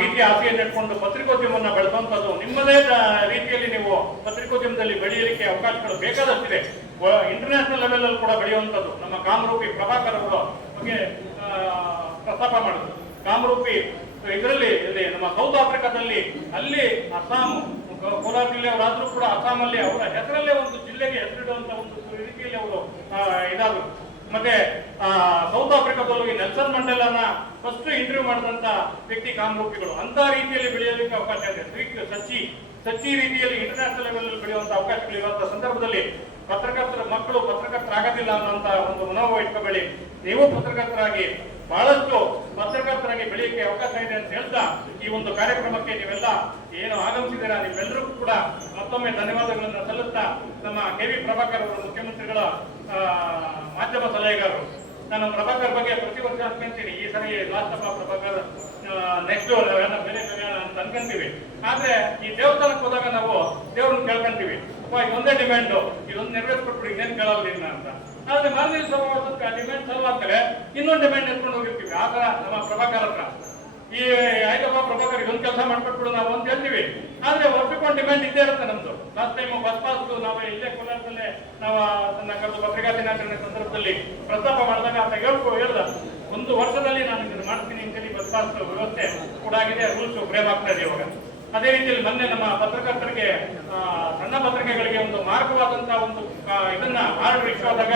ರೀತಿಯ ಆಸೆಯನ್ನು ಇಟ್ಕೊಂಡು ಪತ್ರಿಕೋದ್ಯಮವನ್ನು ಬೆಳೆಸುವಂಥದ್ದು ನಿಮ್ಮದೇ ರೀತಿಯಲ್ಲಿ ನೀವು ಪತ್ರಿಕೋದ್ಯಮದಲ್ಲಿ ಬೆಳೆಯಲಿಕ್ಕೆ ಅವಕಾಶಗಳು ಬೇಕಾದಷ್ಟಿದೆ. ಇಂಟರ್ನ್ಯಾಷನಲ್ ಲೆವೆಲ್ ಅಲ್ಲಿ ಕೂಡ ಬೆಳೆಯುವಂಥದ್ದು. ನಮ್ಮ ಕಾಮರೂಪಿ ಪ್ರಭಾಕರ್ ಅವರು ಬಗ್ಗೆ ಪ್ರಸ್ತಾಪ ಮಾಡಿದ್ರು. ಕಾಮರೂಪಿ ಇದರಲ್ಲಿ ಇಲ್ಲಿ ನಮ್ಮ ಸೌತ್ ಆಫ್ರಿಕಾದಲ್ಲಿ ಅಲ್ಲಿ ಅಸ್ಸಾಂ ಕೋಲಾರ ಜಿಲ್ಲೆಯವರಾದ್ರೂ ಕೂಡ ಅಸ್ಸಾಮಲ್ಲಿ ಅವರ ಹೆಸರಲ್ಲೇ ಒಂದು ಜಿಲ್ಲೆಗೆ ಹೆಸರಿಡುವಂತ ಒಂದು ರೀತಿಯಲ್ಲಿ ಅವರು ಇದಾದ್ರು. ಮತ್ತೆ ಸೌತ್ ಆಫ್ರಿಕಾದಲ್ಲೂ ಈ ನೆಲ್ಸನ್ ಮಂಡೇಲನ ಫಸ್ಟ್ ಇಂಟರ್ವ್ಯೂ ಮಾಡಿದಂತ ವ್ಯಕ್ತಿ ಕಾಮರೂಪಿಗಳು. ಅಂತ ರೀತಿಯಲ್ಲಿ ಬೆಳೆಯೋದಕ್ಕೆ ಅವಕಾಶ ಇದೆ. ಸಚ್ಚಿ ಸಚ್ಚಿ ರೀತಿಯಲ್ಲಿ ಇಂಟರ್ನ್ಯಾಷನಲ್ ಲೆವೆಲ್ ಅಲ್ಲಿ ಬೆಳೆಯುವಂತ ಅವಕಾಶಗಳು ಇರುವಂತ ಸಂದರ್ಭದಲ್ಲಿ ಪತ್ರಕರ್ತರ ಮಕ್ಕಳು ಪತ್ರಕರ್ತರಾಗೋದಿಲ್ಲ ಅನ್ನುವಂತ ಒಂದು ಮನೋಭಾವ ಇಟ್ಕೋಬೇಡಿ. ನೀವು ಪತ್ರಕರ್ತರಾಗಿ ಬಹಳಷ್ಟು ಪತ್ರಕರ್ತರಾಗಿ ಬೆಳೆಯಕ್ಕೆ ಅವಕಾಶ ಇದೆ ಅಂತ ಹೇಳ್ತಾ ಈ ಒಂದು ಕಾರ್ಯಕ್ರಮಕ್ಕೆ ನೀವೆಲ್ಲ ಏನು ಆಗಮಿಸಿದ್ದೀರಾ ನಿಮ್ಮೆಲ್ಲರಿಗೂ ಕೂಡ ಮತ್ತೊಮ್ಮೆ ಧನ್ಯವಾದಗಳನ್ನು ಸಲ್ಲಿಸ್ತಾ ನಮ್ಮ ಕೆ ವಿ ಪ್ರಭಾಕರ್ ಅವರು ಮುಖ್ಯಮಂತ್ರಿಗಳ ಮಾಧ್ಯಮ ಸಲಹೆಗಾರರು. ನಾನು ಪ್ರಭಾಕರ್ ಬಗ್ಗೆ ಪ್ರತಿ ವರ್ಷ ಅನ್ಕೊಂತೀನಿ. ಈ ಸರಿ ಲಾಸ್ಟಪ್ಪ ಪ್ರಭಾಕರ್ ನೆಕ್ಸ್ಟ್ ಬೇರೆ ಬೇರೆ ಅಂತ ಅನ್ಕೊಂತೀವಿ. ಆದ್ರೆ ಈ ದೇವಸ್ಥಾನಕ್ಕೆ ಹೋದಾಗ ನಾವು ದೇವ್ರನ್ನ ಕೇಳ್ಕೊಂತೀವಿ. ಇದೊಂದೇ ಡಿಮ್ಯಾಂಡ್ ಇದೊಂದು ನೆರವೇರಿಸ್ಕೊಟ್ಬಿಡಿ, ಇನ್ನೇನು ಕೇಳಲ್ಲ ಇನ್ನ ಅಂತ. ಆದ್ರೆ ಮಾರ್ನಿಂಗ್ ಆ ಡಿಮ್ಯಾಂಡ್ ಸಾಲ್ವ್ ಆಗ್ತಾರೆ ಇನ್ನೊಂದು ಡಿಮ್ಯಾಂಡ್ ಎತ್ಕೊಂಡು ಹೋಗಿರ್ತೀವಿ. ಆ ತರ ನಮ್ಮ ಪ್ರಭಾಕರ್ ಹತ್ರ. ಈ ಆಯ್ತಪ್ಪ ಪ್ರಭಾಕರ್ ಒಂದು ಕೆಲಸ ಮಾಡ್ಕೊಟ್ಬಿಡು ನಾವು ಅಂತ ಹೇಳ್ತೀವಿ. ಆದ್ರೆ ಒಪ್ಪಿಕೊಂಡು ಡಿಮ್ಯಾಂಡ್ ಇದ್ದೇ ಇರುತ್ತೆ ನಮ್ದು. ಲಾಸ್ಟ್ ಟೈಮ್ ಬಸ್ ಪಾಸ್ ನಾವು ಇಲ್ಲೇ ಕೋಲಾರದಲ್ಲೇ ನಾವು ಅದನ್ನ ಕರೆದು ಪತ್ರಿಕಾ ದಿನಾಚರಣೆ ಸಂದರ್ಭದಲ್ಲಿ ಪ್ರಸ್ತಾಪ ಮಾಡಿದಾಗ ಅಂತ ಹೇಳ್ಕೊ, ಹೇಳ್ದ, ಒಂದು ವರ್ಷದಲ್ಲಿ ನಾನು ಇದನ್ನು ಮಾಡ್ತೀನಿ ಅಂತೇಳಿ ಬಸ್ ಪಾಸ್ ವ್ಯವಸ್ಥೆ ಕೂಡ ಆಗಿದೆ ರೂಲ್ಸ್ ಫ್ರೇಮ್ ಆಗ್ತಾ ಇದೆ ಇವಾಗ. ಅದೇ ರೀತಿಯಲ್ಲಿ ಮೊನ್ನೆ ನಮ್ಮ ಪತ್ರಕರ್ತರಿಗೆ ಸಣ್ಣ ಪತ್ರಿಕೆಗಳಿಗೆ ಒಂದು ಮಾರ್ಗವಾದಂತಹ ಒಂದು ಇದನ್ನ ಆರ್ಡರ್ ಇಶ್ಯೂ ಆದಾಗ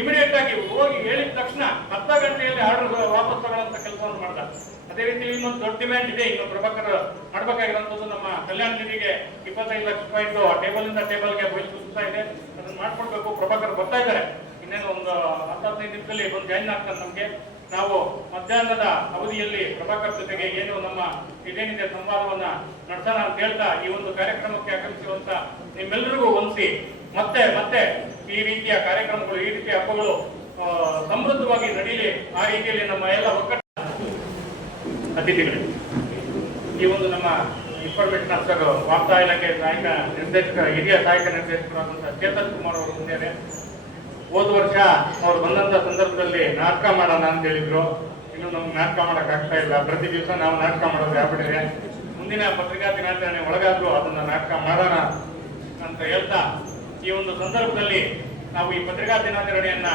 ಇಮಿಡಿಯೇಟ್ ಆಗಿ ಹೋಗಿ ಹೇಳಿದ ತಕ್ಷಣ ಅರ್ಧ ಗಂಟೆಯಲ್ಲಿ ಆರ್ಡರ್ ವಾಪಸ್ ತಗೊಳ್ಳುವಂತ ಕೆಲಸವನ್ನು ಮಾಡ್ತಾರೆ. ಅದೇ ರೀತಿ ಇನ್ನೊಂದು ದೊಡ್ಡ ಡಿಮ್ಯಾಂಡ್ ಇದೆ. ಇನ್ನು ಪ್ರಭಾಕರ್ ಮಾಡಬೇಕಾಗಿರುವಂತದ್ದು ನಮ್ಮ ಕಲ್ಯಾಣ ನಿಧಿಗೆ ಇಪ್ಪತ್ತೈದು ಲಕ್ಷ ರೂಪಾಯಿ ಟೇಬಲ್ ಇಂದ ಟೇಬಲ್ಗೆ ಬಯಲು ಸೂಚಿಸ್ತಾ ಇದೆ. ಅದನ್ನ ಮಾಡ್ಕೊಡ್ಬೇಕು. ಪ್ರಭಾಕರ್ ಬರ್ತಾ ಇದ್ದಾರೆ. ಇನ್ನೇನು ಒಂದು ಹತ್ತು ಹದಿನೈದು ನಿಮಿಷದಲ್ಲಿ ಬಂದು ಜಾಯಿನ್ ಆಗ್ತಾರೆ ನಮ್ಗೆ. ನಾವು ಮಧ್ಯಾಹ್ನದ ಅವಧಿಯಲ್ಲಿ ಪ್ರಭಾಕರ್ ಜೊತೆಗೆ ಏನು ನಮ್ಮ ಇದೇನಿದೆ ಸಂವಾದವನ್ನ ನಡೆಸೋಣ ಅಂತ ಹೇಳ್ತಾ ಈ ಒಂದು ಕಾರ್ಯಕ್ರಮಕ್ಕೆ ಆಗಮಿಸುವಂತ ನಿಮ್ಮೆಲ್ಲರಿಗೂ ಹೊಂದಿಸಿ ಮತ್ತೆ ಮತ್ತೆ ಈ ರೀತಿಯ ಕಾರ್ಯಕ್ರಮಗಳು, ಈ ರೀತಿಯ ಹಬ್ಬಗಳು ಸಮೃದ್ಧವಾಗಿ ನಡೀಲಿ. ಆ ರೀತಿಯಲ್ಲಿ ನಮ್ಮ ಎಲ್ಲ ಒಕ್ಕಟ್ಟ ಅತಿಥಿಗಳು ಈ ಒಂದು ನಮ್ಮ ಇನ್ಫಾರ್ಮೇಶನ್ ಆಫೀಸರ್ ವಾರ್ತಾ ಇಲಾಖೆ ಸಹಾಯಕ ನಿರ್ದೇಶಕ, ಹಿರಿಯ ಸಹಾಯಕ ನಿರ್ದೇಶಕರಾದಂತಹ ಚೇತನ್ ಕುಮಾರ್ ಅವರು ಮುಂದೆ ಹೋದ ವರ್ಷ ಅವ್ರು ಬಂದಂತ ಸಂದರ್ಭದಲ್ಲಿ ನಾಟಕ ಮಾಡೋಣ ಅಂತ ಹೇಳಿದ್ರು. ಇನ್ನು ನಮ್ಗೆ ನಾಟಕ ಮಾಡಕ್ ಆಗ್ತಾ ಇಲ್ಲ. ಪ್ರತಿ ದಿವಸ ನಾವು ನಾಟಕ ಮಾಡೋದು ಆಗ್ಬಿಟ್ಟಿದೆ ಮುಂದಿನ ಪತ್ರಿಕಾ ದಿನಾಚರಣೆ ಒಳಗಾದ್ರೂ ಅದನ್ನ ನಾಟಕ ಮಾಡೋಣ ಅಂತ ಹೇಳ್ತಾ ಈ ಒಂದು ಸಂದರ್ಭದಲ್ಲಿ ನಾವು ಈ ಪತ್ರಿಕಾ ದಿನಾಚರಣೆಯನ್ನ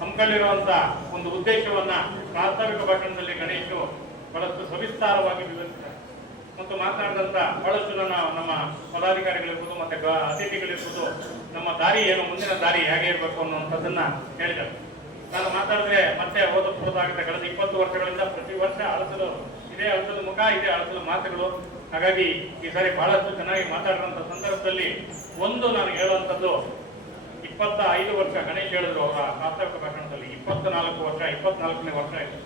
ಹಮ್ಮಿಕೊಂಡಿರುವಂತ ಒಂದು ಉದ್ದೇಶವನ್ನ ಪ್ರಾಸ್ತಾವಿಕ ಭಾಷಣದಲ್ಲಿ ಗಣೇಶು ಬಹಳಷ್ಟು ಸವಿಸ್ತಾರವಾಗಿ ವಿವರಿಸಿದ್ದಾರೆ. ಮತ್ತು ಮಾತನಾಡಿದಂತ ಬಹಳಷ್ಟು ಜನ ನಮ್ಮ ಪದಾಧಿಕಾರಿಗಳಿರ್ಬೋದು ಮತ್ತೆ ಅತಿಥಿಗಳಿರ್ಬೋದು, ನಮ್ಮ ದಾರಿ ಏನು, ಮುಂದಿನ ದಾರಿ ಹೇಗೆ ಇರಬೇಕು ಅನ್ನುವಂಥದ್ದನ್ನ ಹೇಳಿದರು. ನಾನು ಮಾತಾಡಿದ್ರೆ ಮತ್ತೆ ಓದಬಹುದಾಗುತ್ತೆ ಕಳೆದ ಇಪ್ಪತ್ತು ವರ್ಷಗಳಿಂದ ಪ್ರತಿ ವರ್ಷ ಅಳಸಲು ಇದೇ ಅಳಸಲು ಮುಖ, ಇದೇ ಅಳಸಲು ಮಾತುಗಳು. ಹಾಗಾಗಿ ಈ ಸಾರಿ ಬಹಳಷ್ಟು ಚೆನ್ನಾಗಿ ಮಾತಾಡಿದಂಥ ಸಂದರ್ಭದಲ್ಲಿ ಒಂದು ನಾನು ಹೇಳುವಂಥದ್ದು ಇಪ್ಪತ್ತ ಐದು ವರ್ಷ ಗಣೇಶ್ ಹೇಳಿದ್ರು ಅವರ ಪ್ರಾಸ್ತಾವಿಕ ಭಾಷಣದಲ್ಲಿ ಇಪ್ಪತ್ತ ನಾಲ್ಕು ವರ್ಷ, ಇಪ್ಪತ್ನಾಲ್ಕನೇ ವರ್ಷ ಆಯ್ತು.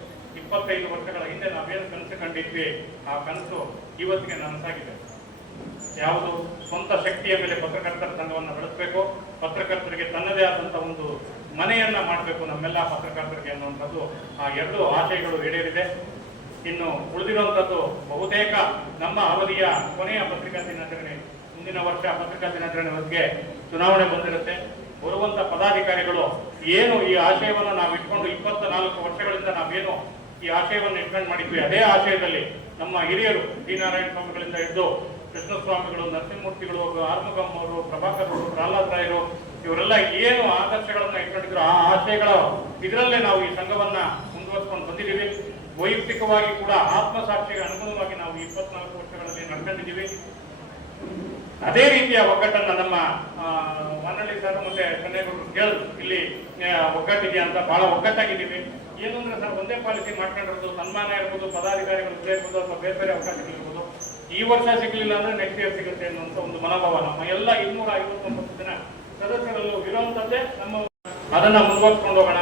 ಇಪ್ಪತ್ತೈದು ವರ್ಷಗಳ ಹಿಂದೆ ನಾವೇನು ಕನಸು ಕಂಡಿದ್ವಿ, ಆ ಕನಸು ಇವತ್ತಿಗೆ ನನಸಾಗಿದೆ. ಯಾವುದು? ಸ್ವಂತ ಶಕ್ತಿಯ ಮೇಲೆ ಪತ್ರಕರ್ತರ ಸಂಘವನ್ನು ಬೆಳೆಸಬೇಕು, ಪತ್ರಕರ್ತರಿಗೆ ತನ್ನದೇ ಆದಂಥ ಒಂದು ಮನೆಯನ್ನ ಮಾಡಬೇಕು ನಮ್ಮೆಲ್ಲ ಪತ್ರಕರ್ತರಿಗೆ ಅನ್ನುವಂಥದ್ದು ಆ ಎರಡು ಆಶಯಗಳು ಈಡೇರಿದೆ. ಇನ್ನು ಉಳಿದಿರುವಂಥದ್ದು ಬಹುತೇಕ ನಮ್ಮ ಅವಧಿಯ ಕೊನೆಯ ಪತ್ರಿಕಾ ದಿನಾಚರಣೆ, ಮುಂದಿನ ವರ್ಷ ಪತ್ರಿಕಾ ದಿನಾಚರಣೆ ಬಗ್ಗೆ ಚುನಾವಣೆ ಬಂದಿರುತ್ತೆ. ಬರುವಂತ ಪದಾಧಿಕಾರಿಗಳು ಏನು ಈ ಆಶಯವನ್ನು ನಾವು ಇಟ್ಕೊಂಡು ಇಪ್ಪತ್ತ ನಾಲ್ಕು ವರ್ಷಗಳಿಂದ ನಾವೇನು ಈ ಆಶಯವನ್ನು ಇಟ್ಕೊಂಡು ಮಾಡಿದ್ವಿ. ಅದೇ ಆಶಯದಲ್ಲಿ ನಮ್ಮ ಹಿರಿಯರು ಡಿ. ನಾರಾಯಣ ಸ್ವಾಮಿಗಳಿಂದ ಹಿಡಿದು ಕೃಷ್ಣಸ್ವಾಮಿಗಳು, ನರಸಿಂಹಮೂರ್ತಿಗಳು ಆರ್ಮುಗಮ್ ಅವರು, ಪ್ರಭಾಕರ್ ಅವರು, ಪ್ರಹ್ಲಾದ್ ರಾಯರು ಇವರೆಲ್ಲ ಏನು ಆದರ್ಶಗಳನ್ನ ಇಟ್ಕೊಂಡಿದ್ರು ಆ ಆಶಯಗಳ ಇದರಲ್ಲೇ ನಾವು ಈ ಸಂಘವನ್ನ ಮುಂದುವರ್ಸ್ಕೊಂಡು ಬಂದಿದ್ದೀವಿ. ವೈಯಕ್ತಿಕವಾಗಿ ಕೂಡ ಆತ್ಮಸಾಕ್ಷಿಗೆ ಅನುಗುಣವಾಗಿ ನಾವು ಇಪ್ಪತ್ನಾಲ್ಕು ವರ್ಷಗಳಲ್ಲಿ ನಡ್ಕೊಂಡಿದ್ದೀವಿ. ಅದೇ ರೀತಿಯ ಒಗ್ಗಟ್ಟನ್ನ ನಮ್ಮ ಮನಳ್ಳಿ ಸರ್ ಮತ್ತೆ ಕನ್ನೇಗೌಡರು ಕೇಳಿದ್ರು ಇಲ್ಲಿ ಒಗ್ಗಟ್ಟಿದೆಯಾ ಒಗ್ಗಟ್ಟಿದೆ ಅಂತ ಬಹಳ ಒಗ್ಗಟ್ಟಾಗಿದ್ದೀವಿ. ಏನು ಅಂದ್ರೆ ಸರ್, ಒಂದೇ ಪಾಲಿಸಿ ಮಾಡ್ಕೊಂಡಿರೋದು, ಸನ್ಮಾನ ಇರ್ಬೋದು, ಪದಾಧಿಕಾರಿಗಳು ಇರ್ಬೋದು ಅಥವಾ ಬೇರೆ ಬೇರೆ ಅವಕಾಶಗಳಿರ್ಬೋದು ಈ ವರ್ಷ ಸಿಗಲಿಲ್ಲ ಅಂದ್ರೆ ನೆಕ್ಸ್ಟ್ ಇಯರ್ ಸಿಗುತ್ತೆ ಅನ್ನುವಂಥ ಒಂದು ಮನೋಭಾವ ನಮ್ಮ ಎಲ್ಲ ಇನ್ನೂರ ಐವತ್ತೊಂಬತ್ತು ಜನ ಸದಸ್ಯರಲ್ಲೂ ಇರುವಂತದ್ದೇ ನಮ್ಮ ಅದನ್ನ ಮುಂದುವರ್ಸ್ಕೊಂಡು ಹೋಗೋಣ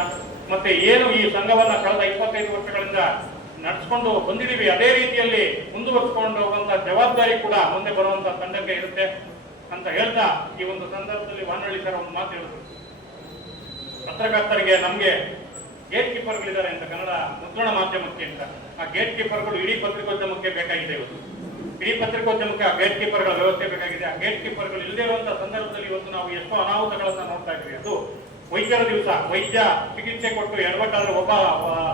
ಮತ್ತೆ ಏನು ಈ ಸಂಘವನ್ನ ಕಳೆದ ಇಪ್ಪತ್ತೈದು ವರ್ಷಗಳಿಂದ ನಡೆಸ್ಕೊಂಡು ಬಂದಿದ್ದೀವಿ, ಅದೇ ರೀತಿಯಲ್ಲಿ ಮುಂದುವರ್ಸ್ಕೊಂಡು ಹೋಗುವಂತ ಜವಾಬ್ದಾರಿ ಕೂಡ ಮುಂದೆ ಬರುವಂತ ತಂಡಕ್ಕೆ ಇರುತ್ತೆ ಅಂತ ಹೇಳ್ತಾ ಈ ಒಂದು ಸಂದರ್ಭದಲ್ಲಿ ವಾನಳ್ಳಿ ಸರ್ ಒಂದು ಮಾತು ಹೇಳಿದ್ರು. ಪತ್ರಕರ್ತರಿಗೆ ನಮ್ಗೆ ಗೇಟ್ ಕೀಪರ್ಗಳಿದ್ದಾರೆ ಅಂತ ಕನ್ನಡ ಮುದ್ರಣ ಮಾಧ್ಯಮಕ್ಕೆ ಅಂತ. ಆ ಗೇಟ್ ಕೀಪರ್ಗಳು ಇಡೀ ಪತ್ರಿಕೋದ್ಯಮಕ್ಕೆ ಬೇಕಾಗಿದೆ ಇವತ್ತು. ಇಡೀ ಪತ್ರಿಕೋದ್ಯಮಕ್ಕೆ ಆ ಗೇಟ್ ಕೀಪರ್ಗಳ ವ್ಯವಸ್ಥೆ ಬೇಕಾಗಿದೆ. ಆ ಗೇಟ್ ಕೀಪರ್ಗಳು ಇಲ್ಲದೇ ಇರುವಂತಹ ಸಂದರ್ಭದಲ್ಲಿ ಇವತ್ತು ನಾವು ಎಷ್ಟೋ ಅನಾಹುತಗಳನ್ನ ನೋಡ್ತಾ ಇದ್ವಿ ಅದು ವೈದ್ಯರ ದಿವಸ, ವೈದ್ಯ ಚಿಕಿತ್ಸೆ ಕೊಟ್ಟು ಎಡವಟ್ಟಾದ್ರೆ ಒಬ್ಬ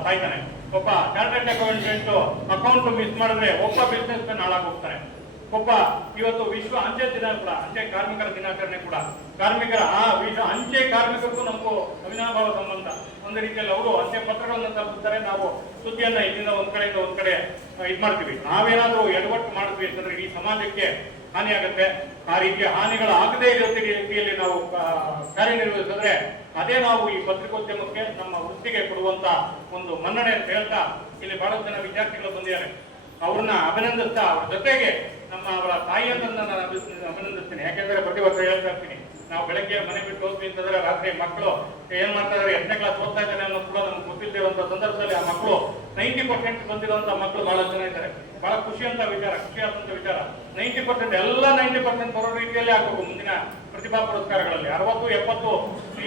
ಸಾಯ್ತಾನೆ. ಒಬ್ಬ ಚಾರ್ಟೆಡ್ ಅಕೌಂಟೆಂಟ್ ಅಕೌಂಟ್ ಮಿಸ್ ಮಾಡಿದ್ರೆ ಒಬ್ಬ ಬಿಸ್ನೆಸ್ ಮ್ಯಾನ್ ಹಾಳಾಗೋಗ್ತಾನೆ. ಒಬ್ಬ ಇವತ್ತು ವಿಶ್ವ ಅಂಚೆ ದಿನ ಕೂಡ, ಅಂಚೆ ಕಾರ್ಮಿಕರ ದಿನಾಚರಣೆ ಕೂಡ. ಕಾರ್ಮಿಕರ ಆ ವಿಶ್ವ ಅಂಚೆ ಕಾರ್ಮಿಕರಿಗೂ ನಮಗೂ ಅವಿನಾಭಾವ ಸಂಬಂಧ. ಒಂದು ರೀತಿಯಲ್ಲಿ ಅವರು ಅಂಚೆ ಪತ್ರಗಳನ್ನು ತಲುಪಿಸ್ತಾರೆ ನಾವು ಸುದ್ದಿಯನ್ನ ಇಲ್ಲಿಂದ ಒಂದ್ ಕಡೆಯಿಂದ ಒಂದ್ ಕಡೆ ಇದ್ ಮಾಡ್ತೀವಿ. ನಾವೇನಾದ್ರೂ ಎಡವಟ್ಟು ಮಾಡಿದ್ವಿ ಅಂತಂದ್ರೆ ಈ ಸಮಾಜಕ್ಕೆ ಹಾನಿ ಆಗುತ್ತೆ ಆ ರೀತಿಯ ಹಾನಿಗಳು ಆಗದೇ ಇರೋ ರೀತಿಯಲ್ಲಿ ನಾವು ಕಾರ್ಯನಿರ್ವಹಿಸಿದ್ರೆ ಅದೇ ನಾವು ಈ ಪತ್ರಿಕೋದ್ಯಮಕ್ಕೆ ನಮ್ಮ ವೃತ್ತಿಗೆ ಕೊಡುವಂತ ಒಂದು ಮನ್ನಣೆ ಅಂತ ಹೇಳ್ತಾ ಇಲ್ಲಿ ಬಹಳಷ್ಟು ಜನ ವಿದ್ಯಾರ್ಥಿಗಳು ಬಂದಿದ್ದಾರೆ. ಅವ್ರನ್ನ ಅಭಿನಂದಿಸ್ತಾ ಅವ್ರ ಜೊತೆಗೆ ನಮ್ಮ ಅವರ ತಾಯಿಯನ್ನ ನಾನು ಅಭಿ- ಅಭಿನಂದಿಸ್ತೀನಿ. ಯಾಕೆಂದ್ರೆ ಪ್ರತಿ ವರ್ಷ ಹೇಳ್ತಾ ಇರ್ತೀನಿ. ನಾವು ಬೆಳಗ್ಗೆ ಮನೆ ಬಿಟ್ಟು ಹೋದ್ವಿ ಅಂತಂದ್ರೆ ರಾತ್ರಿ ಮಕ್ಕಳು ಏನ್ ಮಾಡ್ತಾ ಇದಾರೆ? ಎಂಟನೇ ಕ್ಲಾಸ್ ಓದ್ತಾ ಇದ್ದಾನೆ ಅನ್ನೋದು ಕೂಡ ನಮ್ಗೆ ಗೊತ್ತಿಲ್ದಿರುವಂತ ಸಂದರ್ಭದಲ್ಲಿ ಆ ಮಕ್ಕಳು ನೈಂಟಿ ಪರ್ಸೆಂಟ್ ಬಂದಿರುವಂತ ಮಕ್ಕಳು ಬಹಳ ಜನ ಇದ್ದಾರೆ. ಬಹಳ ಖುಷಿ ಅಂತ ವಿಚಾರ, ಖುಷಿ ಆದಂತ ವಿಚಾರ. ನೈಂಟಿ ಪರ್ಸೆಂಟ್ ಎಲ್ಲ ನೈಂಟಿ ಪರ್ಸೆಂಟ್ ಬರೋ ರೀತಿಯಲ್ಲಿ ಆಗ್ಬೇಕು ಮುಂದಿನ ಪ್ರತಿಭಾ ಪುರಸ್ಕಾರಗಳಲ್ಲಿ. ಅರವತ್ತು, ಎಪ್ಪತ್ತು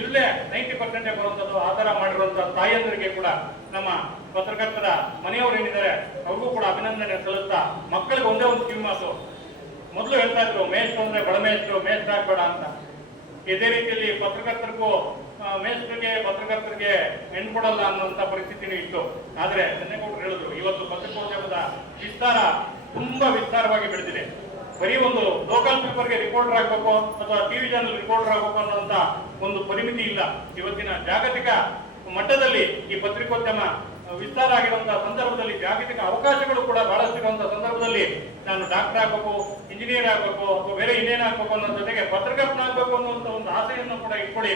ಇಲ್ಲೇ ನೈಂಟಿ ಪರ್ಸೆಂಟ್ ಬರುವಂತದ್ದು ಆಧಾರ ಮಾಡಿರುವಂತ ತಾಯಿಯಂದರಿಗೆ ಕೂಡ ನಮ್ಮ ಪತ್ರಕರ್ತರ ಮನೆಯವರು ಏನಿದ್ದಾರೆ, ಅವ್ರಿಗೂ ಕೂಡ ಅಭಿನಂದನೆ ಸಲ್ಲಿಸ್ತಾ ಮಕ್ಕಳಿಗೆ ಒಂದೇ ಒಂದು ಕಿಮ್ಮತ್ತು ಮೊದಲು ಹೇಳ್ತಾ ಇದ್ರು ಮೇಸ್ಟ್ ಅಂದ್ರೆ ಬಡ ಮೇಷ್ಟ್ರು ಮೇಸ್ಟ್ ಆಗ್ಬೇಡ ಅಂತ. ಇದೇ ರೀತಿಯಲ್ಲಿ ಪತ್ರಕರ್ತರಿಗೂ ಮೇಸ್ಟ್ರಿಗೆ ಪತ್ರಕರ್ತರಿಗೆ ಹೆಣ್ಣು ಕೊಡಲ್ಲ ಅನ್ನುವಂತ ಪರಿಸ್ಥಿತಿನೂ ಇತ್ತು. ಆದ್ರೆ ಚನ್ನೇಗೌಡರು ಹೇಳಿದ್ರು, ಇವತ್ತು ಪತ್ರಿಕೋದ್ಯಮದ ವಿಸ್ತಾರ ತುಂಬಾ ವಿಸ್ತಾರವಾಗಿ ಬೆಳೆದಿದೆ. ಬರೀ ಒಂದು ಲೋಕಲ್ ಪೇಪರ್ಗೆ ರಿಪೋರ್ಟರ್ ಆಗ್ಬೇಕು ಅಥವಾ ಟಿವಿ ಚಾನಲ್ ರಿಪೋರ್ಟರ್ ಆಗ್ಬೇಕು ಅನ್ನುವಂತ ಒಂದು ಪರಿಮಿತಿ ಇಲ್ಲ. ಇವತ್ತಿನ ಜಾಗತಿಕ ಮಟ್ಟದಲ್ಲಿ ಈ ಪತ್ರಿಕೋದ್ಯಮ ವಿಸ್ತಾರ ಆಗಿರುವಂತಹ ಸಂದರ್ಭದಲ್ಲಿ ಜಾಗತಿಕ ಅವಕಾಶಗಳು ಕೂಡ ಬಹಳಷ್ಟು ಇರುವಂತಹ ಸಂದರ್ಭದಲ್ಲಿ ನಾನು ಡಾಕ್ಟರ್ ಆಗ್ಬೇಕು ಇಂಜಿನಿಯರ್ ಆಗ್ಬೇಕು, ಅಥವಾ ಬೇರೆ ಇನ್ನೇನು ಆಗಬೇಕು ಅನ್ನೋ ಜೊತೆಗೆ ಪತ್ರಕರ್ತನಾಗಬೇಕು ಅನ್ನುವಂತ ಒಂದು ಆಸೆಯನ್ನು ಕೂಡ ಇಟ್ಕೊಳ್ಳಿ.